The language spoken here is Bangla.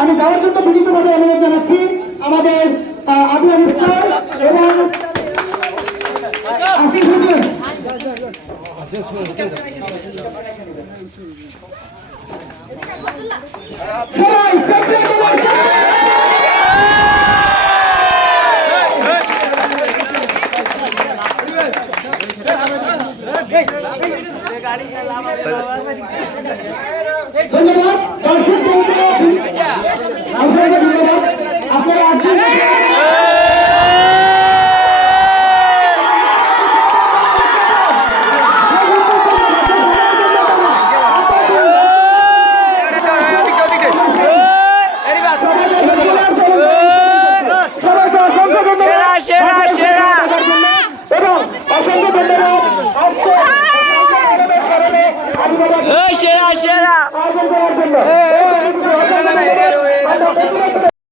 আমি দেওয়ার জন্য বিনীতভাবে অনুরোধ জানাচ্ছি আমাদের আবু আলিফ স্যার এবং আসিফ হুজুর। সবাই ধন্যবাদ দর্শক বন্ধুরা, আপনাকে আপনারা আজকে কারণে আমি বাবা ওই সেরা সেরা আয়োজন করার জন্য